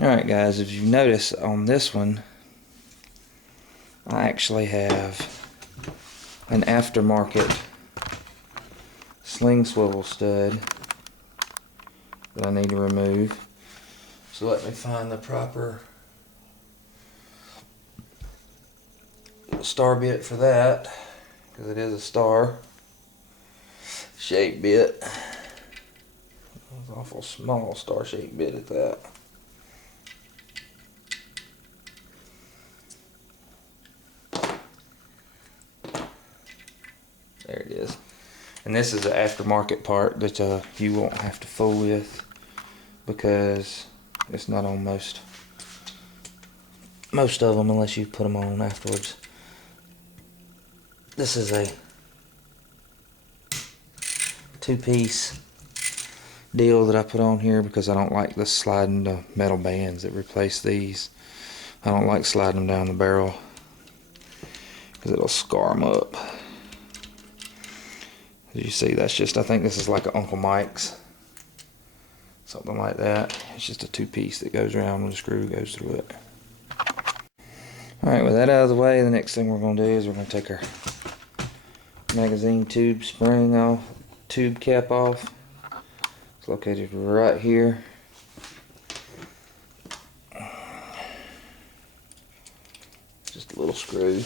Alright guys, if you notice on this one, I actually have an aftermarket sling swivel stud that I need to remove. So let me find the proper star bit for that, because it is a star shaped bit. It's an awful small star shaped bit at that. There it is. And this is an aftermarket part that you won't have to fool with, because it's not on most of them unless you put them on afterwards. This is a two-piece deal that I put on here because I don't like the sliding the metal bands that replace these. I don't like sliding them down the barrel because it'll scar them up. As you see, that's just, I think this is like an Uncle Mike's, something like that. It's just a two-piece that goes around when the screw goes through it. Alright, with that out of the way, the next thing we're going to do is we're going to take our magazine tube spring off, tube cap off. It's located right here. Just a little screw.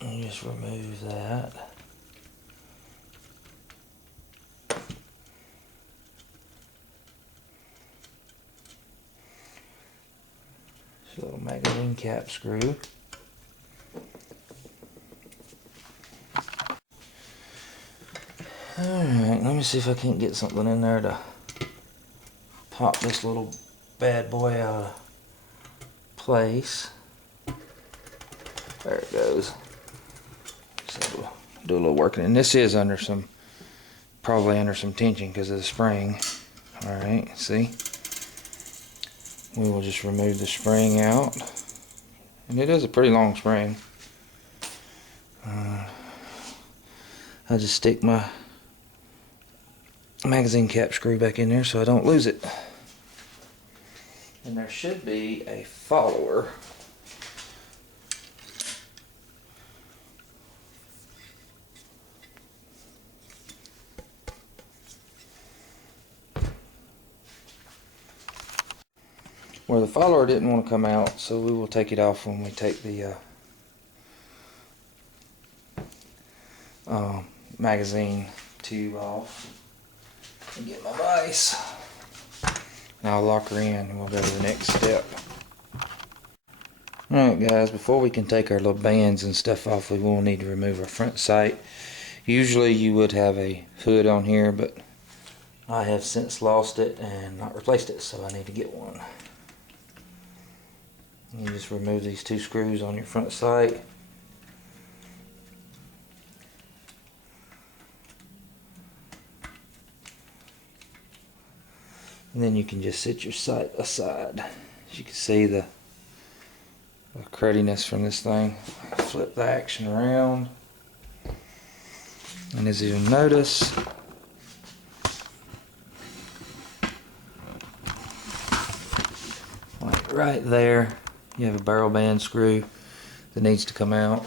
And just remove that. Just a little magazine cap screw. Alright, let me see if I can't get something in there to pop this little bad boy out of place. There it goes. So we'll do a little working, and this is under some, probably under some tension because of the spring. Alright, see? We will just remove the spring out, and it is a pretty long spring. I just stick my magazine cap screw back in there so I don't lose it. And there should be a follower where the follower didn't want to come out, so we will take it off when we take the magazine tube off and get my vise. And I'll lock her in and we'll go to the next step. Alright guys, before we can take our little bands and stuff off, we will need to remove our front sight. Usually you would have a hood on here, but I have since lost it and not replaced it, so I need to get one. You just remove these two screws on your front sight. And then you can just sit your sight aside. As you can see the crudiness from this thing. Flip the action around. And as you'll notice, like right there, you have a barrel band screw that needs to come out.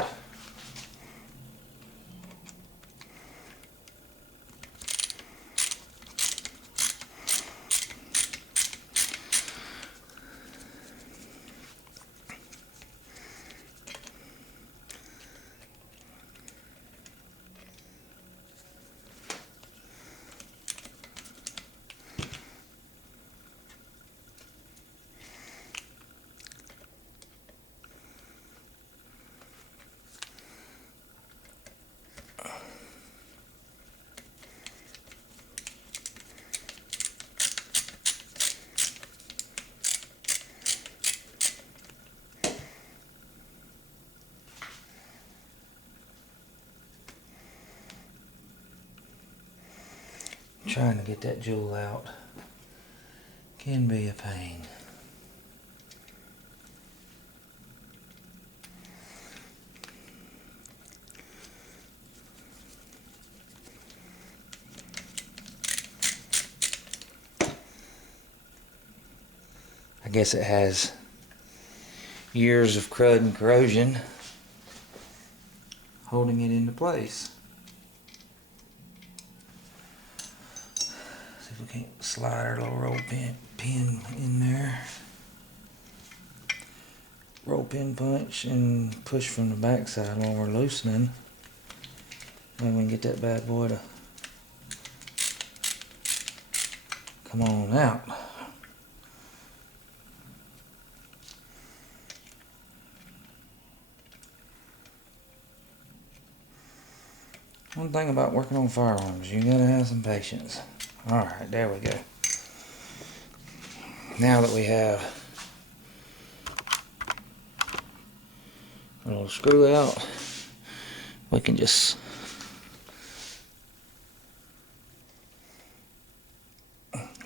Trying to get that jewel out can be a pain. guess it has years of crud and corrosion holding it into place. See if we can't slide our little roll pin in there. Roll pin punch and push from the back side while we're loosening. Maybe we can get that bad boy to come on out. One thing about working on firearms, you gotta have some patience. Alright, there we go. Now that we have a little screw out, we can just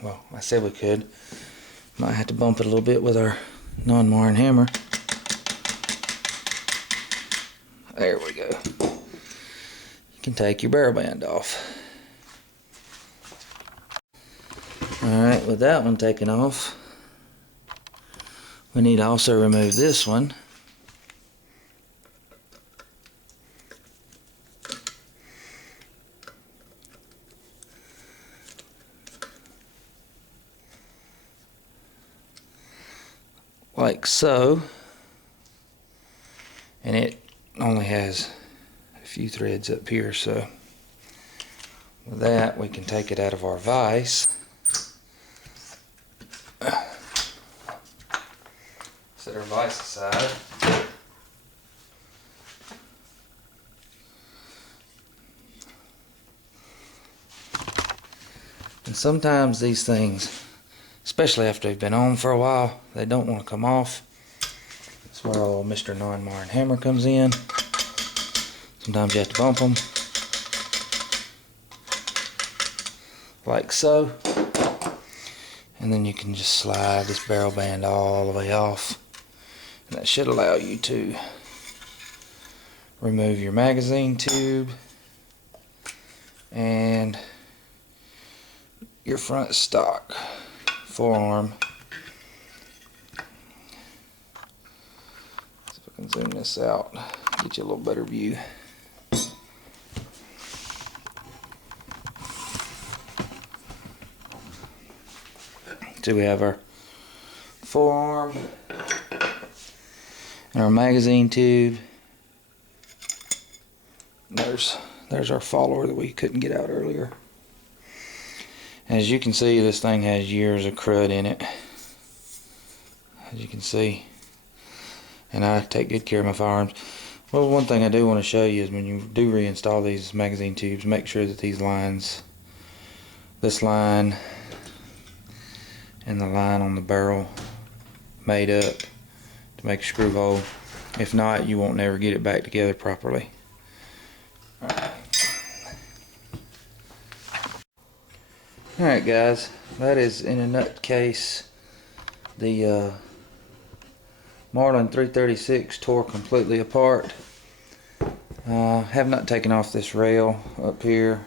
well, I said we could. Might have to bump it a little bit with our non-Marlin hammer. There we go. You can take your barrel band off. Alright, with that one taken off, we need to also remove this one. Like so. And it only has a few threads up here, so with that we can take it out of our vise. Set our vise aside. And sometimes these things, especially after they've been on for a while, they don't want to come off. That's where old Mr. Non-Marlin hammer comes in. Sometimes you have to bump them. Like so. And then you can just slide this barrel band all the way off. And that should allow you to remove your magazine tube and your front stock forearm. See if I can zoom this out, get you a little better view. So we have our forearm and our magazine tube. There's our follower that we couldn't get out earlier. As you can see, this thing has years of crud in it, as you can see, and I take good care of my firearms. Well, one thing I do want to show you is when you do reinstall these magazine tubes, make sure that these lines, this line and the line on the barrel, made up to make a screw hole. If not, you won't never get it back together properly. Alright guys, that is in a nutcase the Marlin 336 tore completely apart. Have not taken off this rail up here.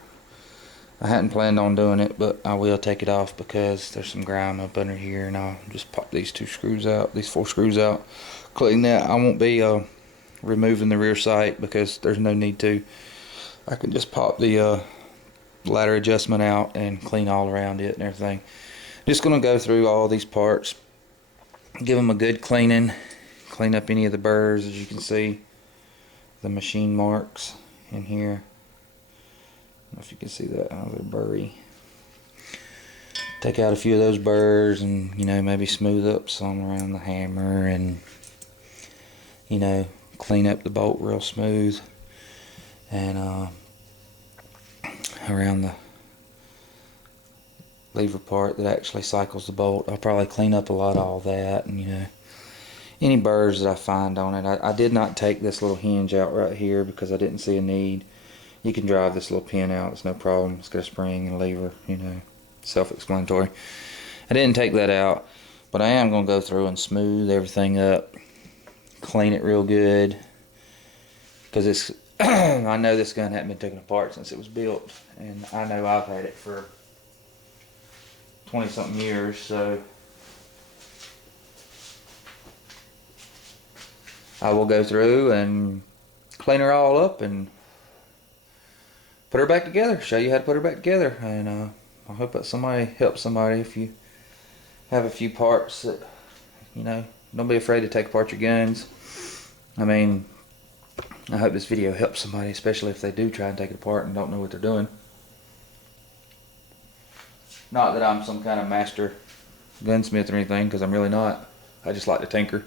I hadn't planned on doing it, but I will take it off because there's some grime up under here, and I'll just pop these two screws out, these 4 screws out, clean that. I won't be removing the rear sight because there's no need to. I can just pop the ladder adjustment out and clean all around it and everything. Just going to go through all these parts, give them a good cleaning, clean up any of the burrs. As you can see, the machine marks in here. I don't know if you can see that. Oh, they're burry. Take out a few of those burrs and, you know, maybe smooth up some around the hammer and, you know, clean up the bolt real smooth. And around the lever part that actually cycles the bolt, I'll probably clean up a lot of all that, and, you know, any burrs that I find on it. I did not take this little hinge out right here because I didn't see a need. You can drive this little pin out, it's no problem. It's got a spring and a lever, you know, self-explanatory. I didn't take that out, but I am going to go through and smooth everything up, clean it real good, because it's I know this gun hadn't been taken apart since it was built, and I know I've had it for 20 something years, so I will go through and clean her all up and put her back together, show you how to put her back together. And I hope that somebody helps somebody. If you have a few parts that, you know, don't be afraid to take apart your guns. I mean, I hope this video helps somebody, especially if they do try and take it apart and don't know what they're doing. Not that I'm some kind of master gunsmith or anything, because I'm really not. I just like to tinker.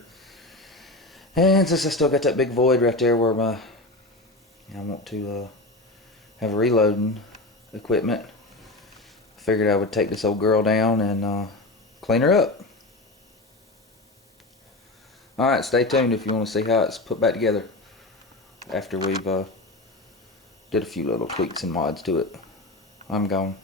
And since I still got that big void right there where I want to have reloading equipment, I figured I would take this old girl down and clean her up. Alright, stay tuned if you want to see how it's put back together after we've did a few little tweaks and mods to it. I'm gone.